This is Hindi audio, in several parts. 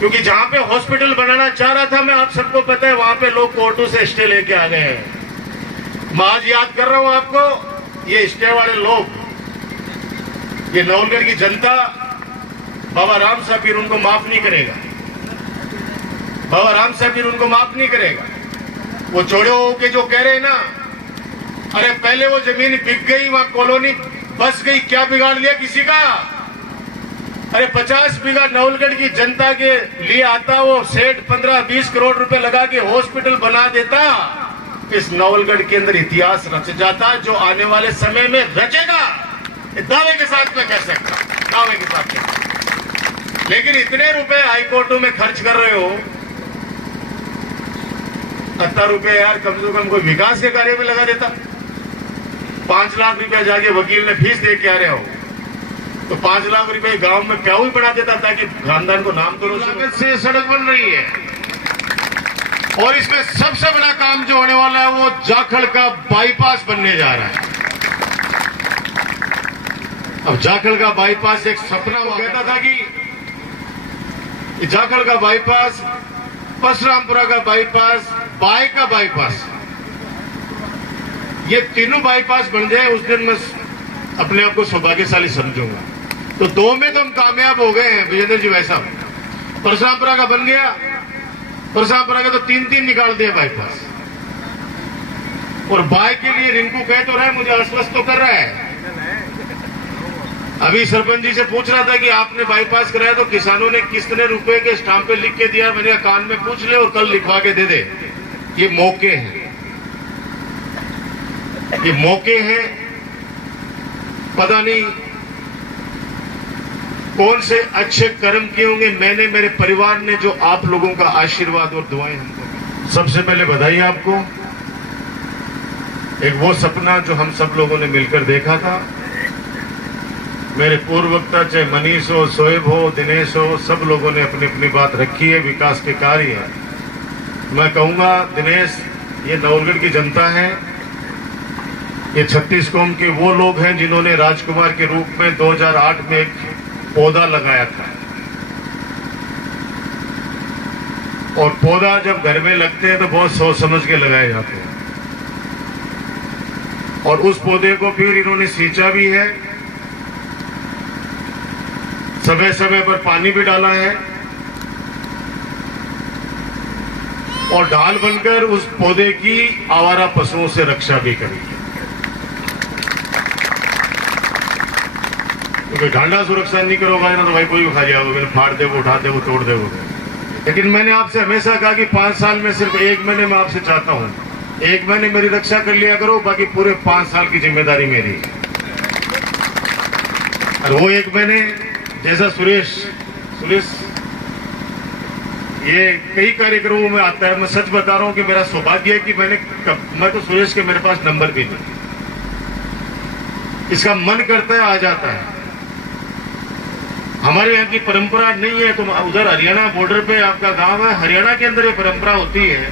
क्योंकि जहां पे हॉस्पिटल बनाना चाह रहा था मैं, आप सबको पता है, वहां पे लोग कोर्टों से स्टे लेके आ गए हैं। मैं आज याद कर रहा हूं आपको, ये स्टे वाले लोग, ये नवलगढ़ की जनता, बाबा राम साहब पीर उनको माफ नहीं करेगा। बाबा राम साहब पीर उनको माफ नहीं करेगा। वो छोड़े होके जो कह रहे हैं ना, अरे पहले वो जमीन बिक गई, वहां कॉलोनी बस गई, क्या बिगाड़ लिया किसी का? अरे 50 बीघा नवलगढ़ की जनता के लिए आता, वो सेठ 15-20 करोड़ रुपए लगा के हॉस्पिटल बना देता, इस नवलगढ़ के अंदर इतिहास रच जाता जो आने वाले समय में रचेगा। दावे के साथ में कह सकता, दावे के साथ में। लेकिन इतने रुपए हाईकोर्टों में खर्च कर रहे हो, 70 रुपए यार कम से कम कोई विकास के कार्य में लगा देता। 5 लाख रुपया जाके वकील ने फीस दे के आ रहे हो, तो 5 लाख रुपए गांव में प्याऊ ही बढ़ा देता ताकि खानदान को नाम तो लागत से सड़क बन रही है। और इसमें सबसे बड़ा काम जो होने वाला है वो जाखड़ का बाईपास बनने जा रहा है। अब जाखड़ का बाईपास एक सपना वो कहता था कि जाखड़ का बाईपास, परशुरामपुरा का बाईपास, बाय का बाईपास, ये तीनों बाईपास बन जाए उस दिन मैं अपने आप को सौभाग्यशाली समझूंगा। तो 2 में तो हम कामयाब हो गए हैं विजेंद्र जी। वैसा परशुरामपुरा का बन गया, परशुरामपुरा का तो 3 निकाल दिया बाईपास। और बाय के लिए रिंकू कह तो रहा है, मुझे आश्वस्त तो कर रहा है। अभी सरपंच जी से पूछ रहा था कि आपने बाईपास कराया तो किसानों ने कितने रुपए के स्टाम्प पे लिख के दिया। मैंने कान में पूछ ले और कल लिखवा के दे दे। ये मौके हैं, ये मौके हैं। पता नहीं कौन से अच्छे कर्म किए होंगे मैंने, मेरे परिवार ने, जो आप लोगों का आशीर्वाद और दुआएं हमको। सबसे पहले बधाई आपको। एक वो सपना जो हम सब लोगों ने मिलकर देखा था, मेरे पूर्व वक्ता चाहे मनीष हो, शोएब हो, दिनेश हो, सब लोगों ने अपनी अपनी बात रखी है। विकास के कार्य है। मैं कहूंगा दिनेश, ये नवलगढ़ की जनता है, ये 36 कौम के वो लोग हैं जिन्होंने राजकुमार के रूप में 2008 में एक पौधा लगाया था। और पौधा जब घर में लगते हैं तो बहुत सोच समझ के लगाए जाते हैं। और उस पौधे को फिर इन्होंने सींचा भी है, समय समय पर पानी भी डाला है, और ढाल बनकर उस पौधे की आवारा पशुओं से रक्षा भी करी है। क्योंकि ढांडा सुरक्षा नहीं करोगे ना तो भाई कोई भी खा जाओगे, फाड़ दे, उठा दे, तोड़ दे। लेकिन मैंने आपसे हमेशा कहा कि 5 साल में सिर्फ 1 महीने में आपसे चाहता हूं 1 महीने मेरी रक्षा कर लिया करो, बाकी पूरे 5 साल की जिम्मेदारी मेरी है। और वो 1 महीने जैसा सुरेश ये कई कार्यक्रमों में आता है। मैं सच बता रहा हूं कि मेरा सौभाग्य है कि मैं तो सुरेश के मेरे पास नंबर भी नहीं, इसका मन करता है आ जाता है। हमारे यहाँ की परंपरा नहीं है। तो उधर हरियाणा बॉर्डर पे आपका गांव है, हरियाणा के अंदर ये परंपरा होती है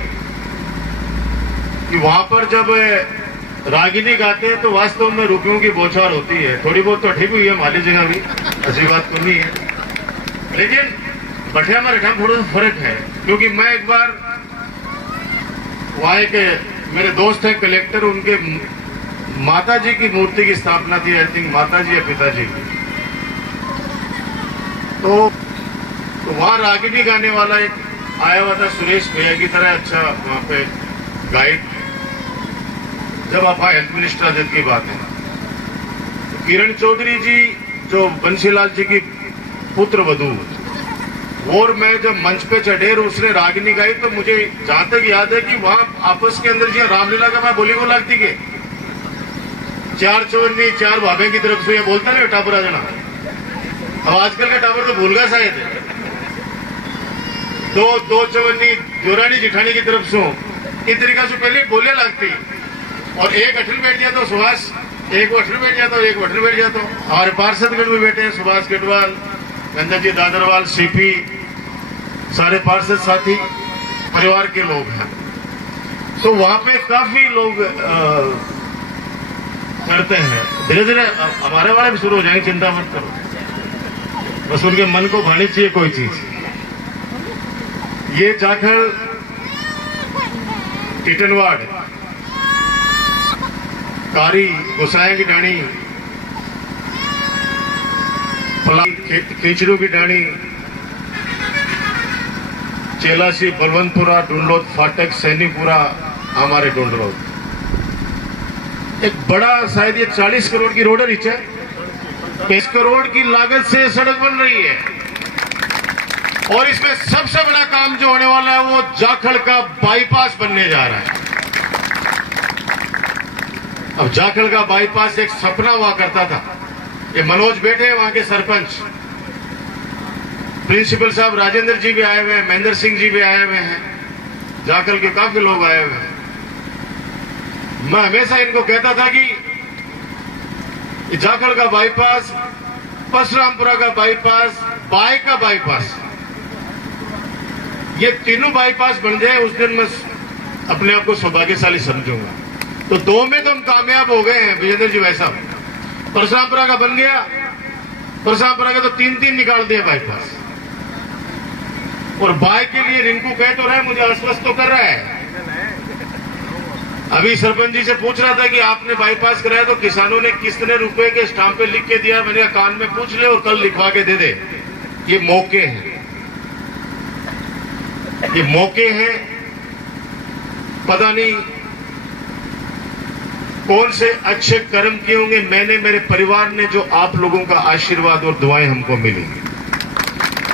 कि वहां पर जब रागिनी गाते हैं तो वास्तव में रुपयों की बौछार होती है। थोड़ी बहुत तो ठीक हुई है माली जगह भी, ऐसी बात तो नहीं है। लेकिन बठिया में रखा थोड़ा सा फर्क है। क्योंकि मैं एक बार वहां एक मेरे दोस्त है कलेक्टर, उनके माता जी की मूर्ति की स्थापना थी, आई थिंक माता जी या पिताजी की। तो वहां रागिनी गाने वाला एक आया हुआ था, सुरेश भैया की तरह, अच्छा वहां पे गाइड। जब आप हेल्थ मिनिस्टर जब की बात है, तो किरण चौधरी जी जो बंसीलाल जी की पुत्र वधू, और मैं जब मंच पे चढ़े और उसने रागिनी गाई, तो मुझे जहां तक याद है कि वहां आपस के अंदर जी रामलीला का मैं बोली को लगती के 4 चौवन्नी 4 भाभे की तरफ से ये बोलता ना टापुरा जना। अब आजकल का टावर तो भूल गया शायद। 2 चौवन्नी जोरानी जिठानी की तरफ से इस तरीका से पहले बोले लगती। और एक अठल बैठ जाता सुभाष, एक अठल बैठ जाता, एक अठल बैठ जाता। हमारे पार्षदगढ़ में बैठे हैं सुभाष गढ़वाल, गंजा जी दादरवाल, सीपी, सारे पार्षद साथी परिवार के लोग हैं। तो वहां पे काफी लोग करते हैं। धीरे धीरे हमारे वाले भी शुरू हो जाएंगे, चिंता मत करो। बस उनके मन को भानी चाहिए कोई चीज। ये जाखल टिटनवाड़ कारी गोसाई की डाणी खींचड़ू की डाणी चेलासी बलवंतपुरा डूंडलोद फाटक सैनीपुरा हमारे डूंडलोद एक बड़ा शायद ये 40 करोड़ की रोड है नीचे 20 करोड़ की लागत से सड़क बन रही है और इसमें सबसे बड़ा काम जो होने वाला है वो जाखड़ का बाईपास बनने जा रहा है। अब जाखड़ का बाईपास एक सपना हुआ करता था। ये मनोज बैठे हैं वहां के सरपंच, प्रिंसिपल साहब राजेंद्र जी भी आए हुए हैं, महेंद्र सिंह जी भी आए हुए हैं, जाखड़ के काफी लोग आए हुए हैं। मैं हमेशा इनको कहता था कि जाखड़ का बाईपास, परशुरामपुरा का बाईपास, बाय का बाईपास, ये तीनों बाईपास बन जाए उस दिन मैं अपने आप को सौभाग्यशाली समझूंगा। तो दो में तो हम कामयाब हो गए हैं विजेंद्र जी। वैसा परशुरामपुरा का बन गया, परशुरामपुरा का तो 3 निकाल दिया बाईपास, और बाय के लिए रिंकू कह तो रहे, मुझे आश्वस्त तो कर रहा है। अभी सरपंच जी से पूछ रहा था कि आपने बाईपास कराया तो किसानों ने कितने रुपए के स्टाम्प पे लिख के दिया। मैंने कान में पूछ ले और कल लिखवा के दे दे। ये मौके हैं, ये मौके हैं। पता नहीं कौन से अच्छे कर्म किए होंगे मैंने, मेरे परिवार ने, जो आप लोगों का आशीर्वाद और दुआएं हमको मिली।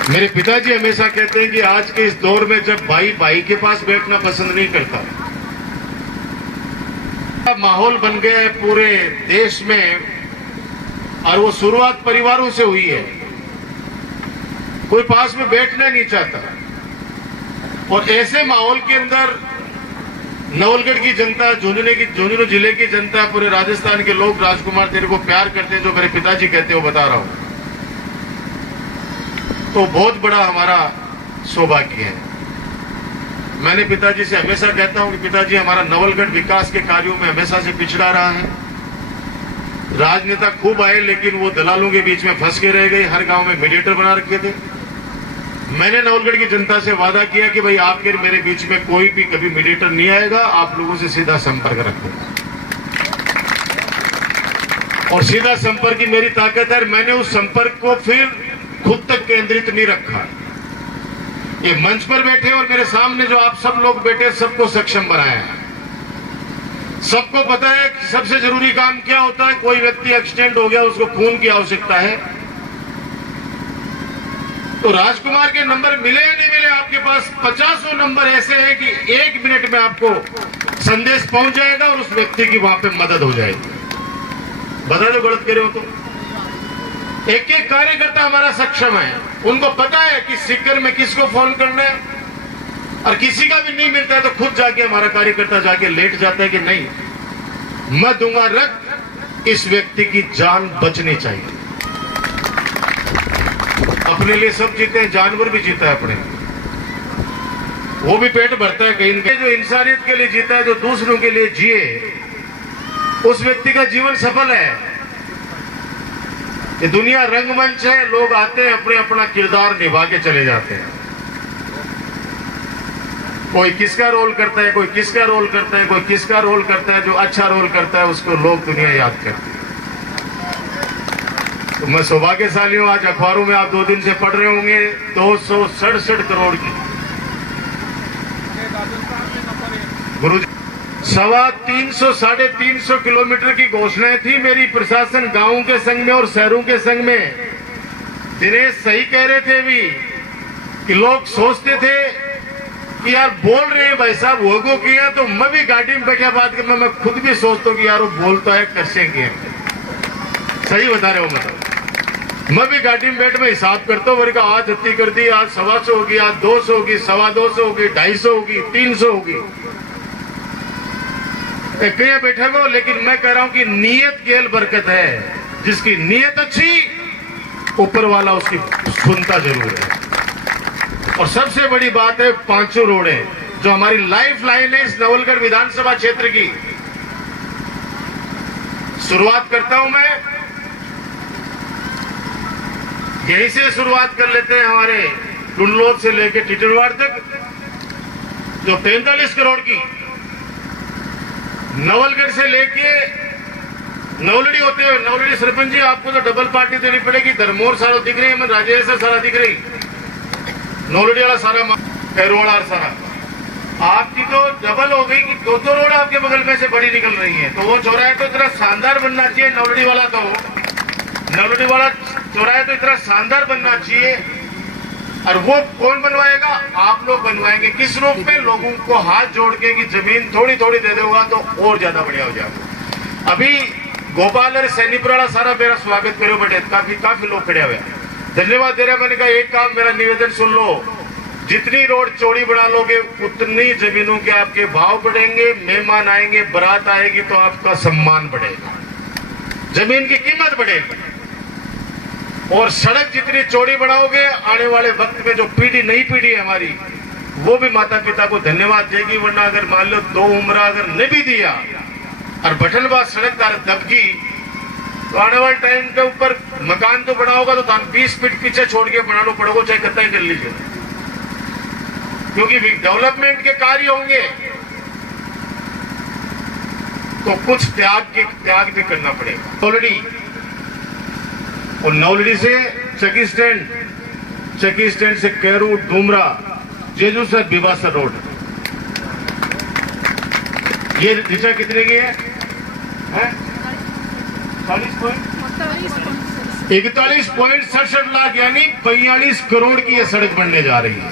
मेरे पिताजी हमेशा कहते हैं कि आज के इस दौर में जब भाई भाई के पास बैठना पसंद नहीं करता, माहौल बन गया है पूरे देश में, और वो शुरुआत परिवारों से हुई है। कोई पास में बैठना नहीं चाहता, और ऐसे माहौल के अंदर नवलगढ़ की जनता, झुंझुनू जिले की जनता, पूरे राजस्थान के लोग राजकुमार तेरे को प्यार करते हैं, जो मेरे पिताजी कहते हैं वो बता रहा हूं, तो बहुत बड़ा हमारा सौभाग्य है। मैंने पिताजी से हमेशा कहता हूं कि पिताजी, हमारा नवलगढ़ विकास के कार्यों में हमेशा से पिछड़ा रहा है। राजनेता खूब आए लेकिन वो दलालों के बीच में फंस के रह गए, हर गांव में मीडिएटर बना रखे थे। मैंने नवलगढ़ की जनता से वादा किया कि भाई आपके मेरे बीच में कोई भी कभी मीडिएटर नहीं आएगा, आप लोगों से सीधा संपर्क रखो, और सीधा संपर्क की मेरी ताकत है। मैंने उस संपर्क को फिर खुद तक केंद्रित नहीं रखा। ये मंच पर बैठे और मेरे सामने जो आप सब लोग बैठे, सबको सक्षम बनाया है। सबको पता है कि सबसे जरूरी काम क्या होता है। कोई व्यक्ति एक्सीडेंट हो गया, उसको खून की आवश्यकता है, तो राजकुमार के नंबर मिले या नहीं मिले, आपके पास 50 नंबर ऐसे हैं कि 1 मिनट में आपको संदेश पहुंच जाएगा और उस व्यक्ति की वहां पे मदद हो जाएगी। बता दो गलत करे हो तो। एक एक कार्यकर्ता हमारा सक्षम है, उनको पता है कि सिक्कर में किसको फोन करना है, और किसी का भी नहीं मिलता है तो खुद जाके हमारा कार्यकर्ता जाके लेट जाता है कि नहीं, मैं दूंगा रख, इस व्यक्ति की जान बचनी चाहिए। अपने लिए सब जीते हैं, जानवर भी जीता है अपने, वो भी पेट भरता है कहीं। जो इंसानियत के लिए जीता है, जो दूसरों के लिए जिए, उस व्यक्ति का जीवन सफल है। ये दुनिया रंगमंच है, लोग आते हैं, अपने अपना किरदार निभा के चले जाते हैं। कोई किसका रोल करता है, कोई किसका रोल करता है, कोई किसका रोल करता है। जो अच्छा रोल करता है उसको लोग दुनिया याद करती है। तो मैं सौभाग्यशाली हूं, आज अखबारों में आप 2 दिन से पढ़ रहे होंगे 267 करोड़ की गुरु 350 साढ़े 350 किलोमीटर की घोषणाएं थी मेरी प्रशासन गांवों के संग में और शहरों के संग में। दिनेश सही कह रहे थे भी कि लोग सोचते थे कि यार बोल रहे हैं भाई साहब वो किया, तो मैं भी गाड़ी में बैठा बात करना, मैं खुद भी सोचता हूँ कि यार वो बोलता है कैसे किया। सही बता रहे हो, मतलब मैं भी गाड़ी में बैठ में हिसाब करता हूँ, वर्ग आज 30 कर दी, आज 125 होगी, आज 200 होगी, 225 होगी, 250 होगी, 300 होगी, कहीं बैठे हो। लेकिन मैं कह रहा हूं कि नीयत गेल बरकत है, जिसकी नीयत अच्छी ऊपर वाला उसकी सुनता जरूर है। और सबसे बड़ी बात है 5 रोडें जो हमारी लाइफ लाइन है इस नवलगढ़ विधानसभा क्षेत्र की। शुरुआत करता हूं मैं, यहीं से शुरुआत कर लेते हैं। हमारे डुंडलोद से लेकर टिटरवाड़ तक जो 43 करोड़ की नवलगढ़ से लेके नवलड़ी होते हुए, नवलड़ी सरपंच जी आपको तो डबल पार्टी देनी पड़ेगी। धर्मोर सारा दिख रही है, राजेश सारा दिख रही, नवलड़ी वाला सारा, कैरोवाड़ा सारा, आपकी तो डबल हो गई कि दो रोड आपके बगल में से बड़ी निकल रही है। तो वो चौराहे तो इतना शानदार बनना चाहिए, नवलड़ी वाला चौराहे तो इतना शानदार बनना चाहिए। और वो कौन बनवाएगा? आप लोग बनवाएंगे। किस रूप में? लोगों को हाथ जोड़ के कि जमीन थोड़ी थोड़ी दे दोगा तो और ज्यादा बढ़िया हो जाएगा। अभी गोपाल और सैनीपुरा सारा मेरा स्वागत करो बेटे, काफी लोग खड़े हुए, धन्यवाद दे रहे। मैंने कहा एक काम, मेरा निवेदन सुन लो, जितनी रोड चौड़ी बना लोगे उतनी जमीनों के आपके भाव बढ़ेंगे, मेहमान आएंगे, बारात आएगी तो आपका सम्मान बढ़ेगा, जमीन की कीमत बढ़ेगी। और सड़क जितनी चौड़ी बनाओगे, आने वाले वक्त में जो पीढ़ी, नई पीढ़ी है हमारी, वो भी माता पिता को धन्यवाद देगी। वरना अगर मान लो 2 उम्र अगर नहीं भी दिया और बटनबाज सड़क दबकी, तो आने वाले टाइम के ऊपर मकान तो बना होगा तो 20 फीट पीछे छोड़ के बनाना पड़ेगा, चाहे कितना ही कर लीजिए, क्योंकि डेवलपमेंट के कार्य होंगे तो कुछ त्याग भी करना पड़ेगा। ऑलरेडी और नवलड़ी से चकी स्टैंड से कैरू, डूमरा, जेजू से बिबासर रोड, ये दिशा कितने की है? 41.67 लाख यानी 42 करोड़ की ये सड़क बनने जा रही है,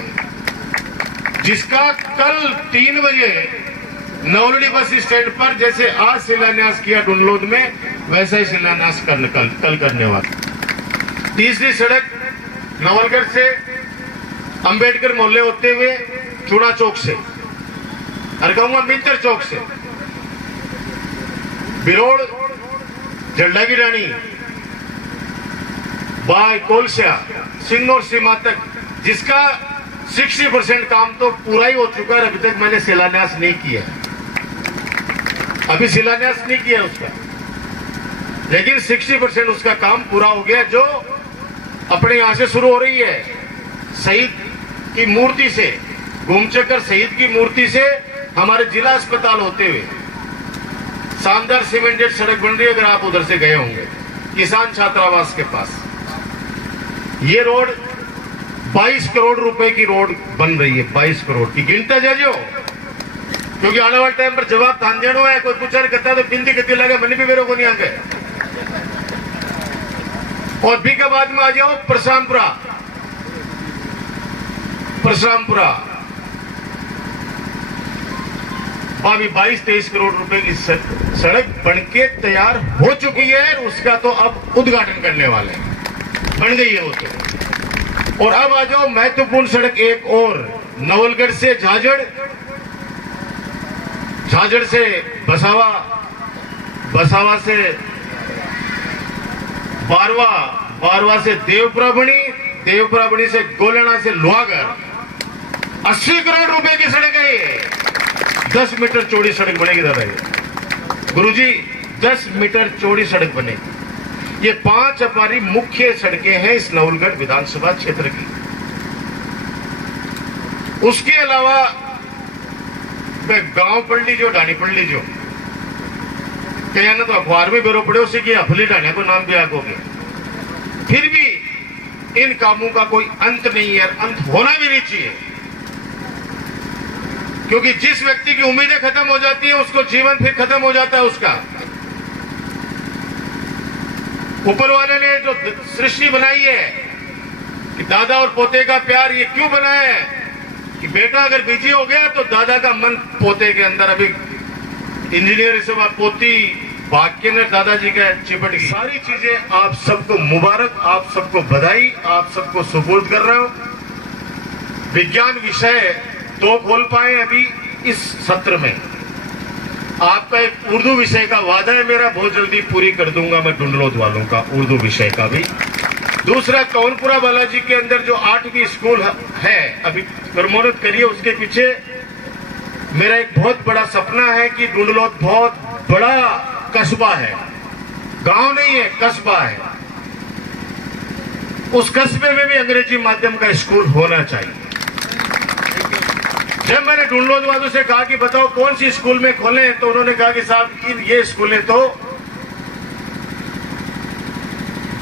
जिसका कल 3 बजे नवलड़ी बस स्टैंड पर जैसे आज शिलान्यास किया डुंडलोद में, वैसा ही शिलान्यास कल करने वाला। तीसरी सड़क नवलगढ़ से अंबेडकर मोहल्ले होते हुए चूड़ा चौक से, और कहूंगा मिंतर चौक से बिरोड़, जल्डा की रानी, बाय कोलसिया, सिंगनौर सीमा तक, जिसका 60% काम तो पूरा ही हो चुका है। अभी तक मैंने शिलान्यास नहीं किया, अभी शिलान्यास नहीं किया उसका, लेकिन 60% उसका काम पूरा हो गया, जो अपने यहां से शुरू हो रही है शहीद की मूर्ति से, घूमचक्कर शहीद की मूर्ति से हमारे जिला अस्पताल होते हुए शानदार सीमेंटेड सड़क बन रही है। अगर आप उधर से गए होंगे किसान छात्रावास के पास, ये रोड 22 करोड़ रुपए की रोड बन रही है, 22 करोड़ की। गिनते जाइयो, क्योंकि आने वाले टाइम पर जवाब तांजनो है, कोई पूछा करता है तो बिंदी गति लगे, मैंने भी मेरे को नहीं आगे। और बी के बाद में आ जाओ परशुरामपुरा, अभी 22-23 करोड़ रुपए की सड़क बनके तैयार हो चुकी है, उसका तो अब उद्घाटन करने वाले हैं, बन गई है वो तो। और अब आ जाओ महत्वपूर्ण सड़क एक और, नवलगढ़ से झाझड़, झाझड़ से बसावा, बसावा से बारवा, बारवा से देवपुराबणी, देवपुराबणी से गोलना से लोहागढ़, 80 करोड़ रुपए की सड़क है ये। 10 मीटर चौड़ी सड़क बनेगी दादा, गुरुजी 10 मीटर चौड़ी सड़क बनेगी। ये 5 हमारी मुख्य सड़कें हैं इस नवलगढ़ विधानसभा क्षेत्र की। उसके अलावा गांव पल्ली जो, डानी पल्ली जो, कहीं ना तो अखबार में बेरो पड़े उसे कि अफली डाने को नाम भी आगोगे, फिर भी इन कामों का कोई अंत नहीं है, अंत होना भी नहीं चाहिए, क्योंकि जिस व्यक्ति की उम्मीदें खत्म हो जाती है उसको जीवन फिर खत्म हो जाता है उसका। ऊपर वाले ने जो सृष्टि बनाई है कि दादा और पोते का प्यार, ये क्यों बनाया है कि बेटा अगर बिजी हो गया तो दादा का मन पोते के अंदर, अभी इंजीनियर से पोती भाग्य ने दादाजी का चिपट गई। सारी चीजें आप सबको मुबारक, आप सबको बधाई, आप सबको सुपुर्द कर रहा हूं। विज्ञान विषय 2 खोल पाए अभी इस सत्र में। आपका एक उर्दू विषय का वादा है मेरा, बहुत जल्दी पूरी कर दूंगा मैं डुंडलोद वालों का उर्दू विषय का भी। दूसरा, कौनपुरा बालाजी के अंदर जो 8वीं स्कूल है अभी प्रमोदित करिए, उसके पीछे मेरा एक बहुत बड़ा सपना है कि डुंडलोद बहुत बड़ा कस्बा है, गांव नहीं है, कस्बा है। उस कस्बे में भी अंग्रेजी माध्यम का स्कूल होना चाहिए। जब मैंने ढूंढलोद वालों से कहा कि बताओ कौन सी स्कूल में खोले, तो उन्होंने कहा कि साहब ये स्कूलें तो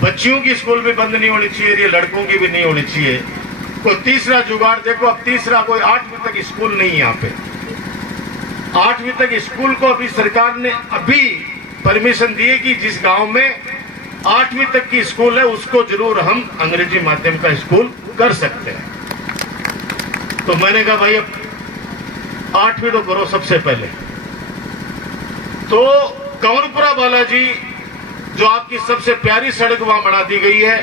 बच्चियों की स्कूल भी बंद नहीं होनी चाहिए, ये लड़कों की भी नहीं होनी चाहिए। कोई तीसरा जुगाड़ देखो, अब तीसरा कोई 8वीं तक स्कूल नहीं है यहाँ पे। 8वीं तक स्कूल को अभी सरकार ने अभी परमिशन दी है कि जिस गांव में 8वीं तक की स्कूल है उसको जरूर हम अंग्रेजी माध्यम का स्कूल कर सकते हैं। तो मैंने कहा भाई अब 8वीं तो करो सबसे पहले। तो कंवरपुरा बालाजी जो आपकी सबसे प्यारी सड़क वहां बना दी गई है,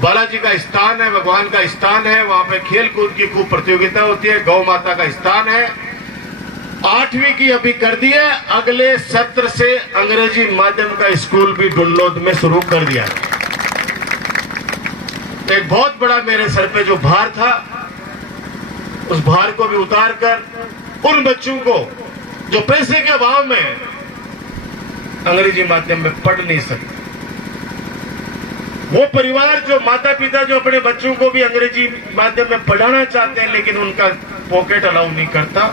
बालाजी का स्थान है, भगवान का स्थान है, वहां पे खेल कूद की खूब प्रतियोगिता होती है, गौ माता का स्थान है। 8वीं की अभी कर दिया, अगले सत्र से अंग्रेजी माध्यम का स्कूल भी ढूंढलोद में शुरू कर दिया। एक बहुत बड़ा मेरे सर पे जो भार था, उस भार को भी उतार कर उन बच्चों को जो पैसे के अभाव में अंग्रेजी माध्यम में पढ़ नहीं सकते, वो परिवार जो माता पिता जो अपने बच्चों को भी अंग्रेजी माध्यम में पढ़ाना चाहते हैं लेकिन उनका पॉकेट अलाउ नहीं करता,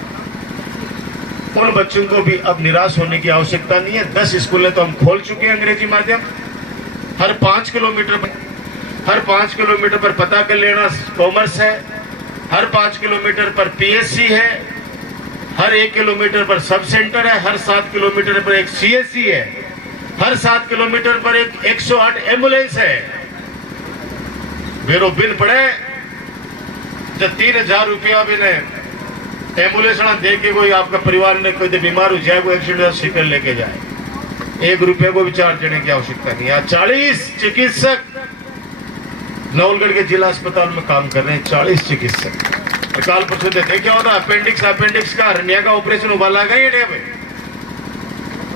उन बच्चों को भी अब निराश होने की आवश्यकता नहीं है। 10 स्कूलें तो हम खोल चुके हैं अंग्रेजी माध्यम। हर 5 किलोमीटर पर पता कर लेना कॉमर्स है, हर 5 किलोमीटर पर पीएससी है, हर 1 किलोमीटर पर सब सेंटर है, हर 7 किलोमीटर पर एक सीएससी है, हर 7 किलोमीटर पर एक 108 एम्बुलेंस है। मेरो बिल पड़े जब 3000 रुपया भी ने एम्बुलेंस दे के कोई आपका परिवार में कोई बीमार हो जाए, कोई एक्सीडेंट हॉस्पिटल लेके जाए, 1 रुपये को भी चार्ज देने की आवश्यकता नहीं है। 40 चिकित्सक नवलगढ़ के जिला अस्पताल में काम कर रहे हैं, 40 चिकित्सक। काल परसों देखा होता अपेंडिक्स का हर्निया का ऑपरेशन उबाला गया इंडिया में।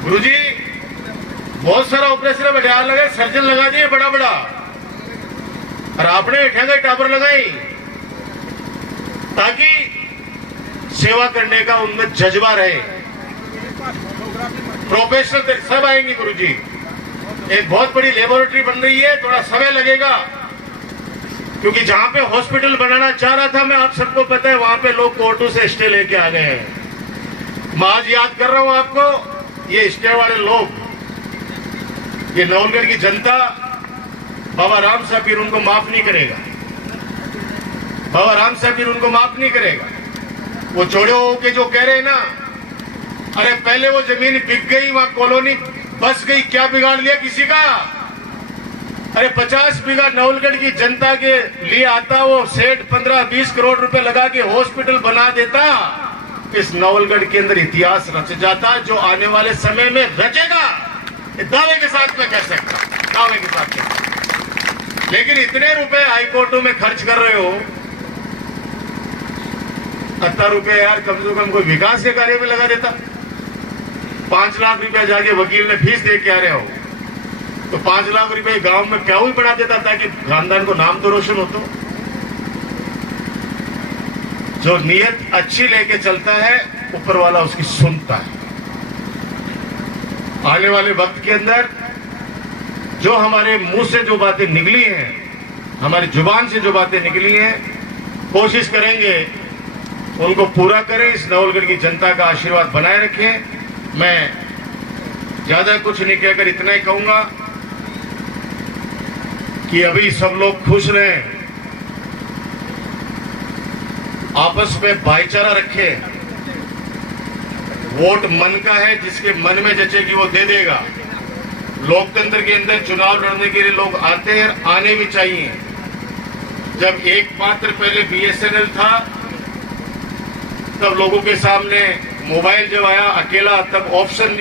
गुरुजी बहुत सारा ऑपरेशन बटियार लगा, सर्जन लगा दिए बड़ा बड़ा, और आपने ठेंगा टावर लगाई ताकि सेवा करने का उनमें जज्बा रहे। प्रोफेशनल सब आएंगे गुरुजी। एक बहुत बड़ी लेबोरेटरी बन रही है, थोड़ा समय लगेगा क्योंकि जहां पे हॉस्पिटल बनाना चाह रहा था मैं, आप सबको पता है वहां पे लोग कोर्टों से स्टे लेके आ गए हैं। मैं आज याद कर रहा हूं आपको, ये स्टे वाले लोग, ये नवलगढ़ की जनता, बाबा राम साहब पीर उनको माफ नहीं करेगा, बाबा राम साहब पीर उनको माफ नहीं करेगा। वो चोड़े होके जो कह रहे हैं ना, अरे पहले वो जमीन बिक गई, वहां कॉलोनी बस गई, क्या बिगाड़ लिया किसी का? अरे 50 बीघा नवलगढ़ की जनता के लिए आता, वो सेठ 15-20 करोड़ रुपए लगा के हॉस्पिटल बना देता, इस नवलगढ़ के अंदर इतिहास रच जाता जो आने वाले समय में रचेगा। दावे के साथ मैं कह सकता, दावे के साथ कह सकता। लेकिन इतने रुपए हाईकोर्टों में खर्च कर रहे हो, 70 रुपए यार कम से कम कोई विकास के कार्य में लगा देता। 5 लाख रुपया जाके वकील ने फीस दे के आ रहे हो, तो 5 लाख रुपए गांव में क्या ही बढ़ा देता ताकि खानदान को नाम तो रोशन हो। तो जो नीयत अच्छी लेके चलता है ऊपर वाला उसकी सुनता है। आने वाले वक्त के अंदर जो हमारे मुंह से जो बातें निकली हैं, हमारी जुबान से जो बातें निकली हैं, कोशिश करेंगे उनको पूरा करें। इस नवलगढ़ की जनता का आशीर्वाद बनाए रखें। मैं ज्यादा कुछ नहीं कहकर इतना ही कहूंगा कि अभी सब लोग खुश रहें, आपस में भाईचारा रखें। वोट मन का है, जिसके मन में जचेगी वो दे देगा। लोकतंत्र के अंदर चुनाव लड़ने के लिए लोग आते हैं, आने भी चाहिए। जब एकमात्र पहले बीएसएनएल था, तब लोगों के सामने मोबाइल जब आया अकेला, तब ऑप्शन